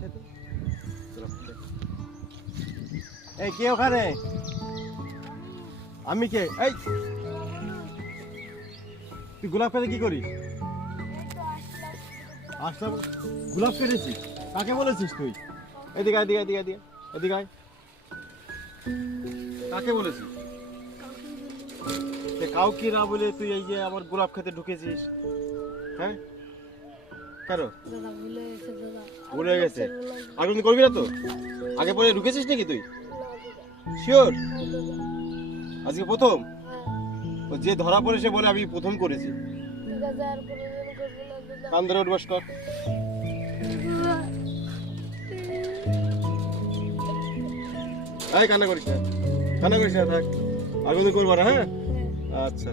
খেতে। এই কে ওখানে? আমি কে? এই তুই গোলাপ খেতে কি করিস? আসলাম, গোলাপ কেটেছিস? কাকে বলেছিস তুই? এদিকে আয়, এদিকে আয়, এদিকে আয়, এদিকে আয়। কাকে বলেছিস? কাউকে না বলে তুই এই যে আমার গোলাপ খেতে ঢুকেছিস, হ্যাঁ? কেন? ভুলে গেছে? আগে তুই করবি না তো? আগে পরে ঢুকেছিস নাকি তুই? শিওর? আজকে প্রথম? ও যে ধরা পড়ে সে বলে আমি প্রথম করেছি। কান ধরে উঠবাস কর। এই কান্না করিস না, কান্না করিস না, থাক। আর কোনদিন করবো না, হ্যাঁ? আচ্ছা।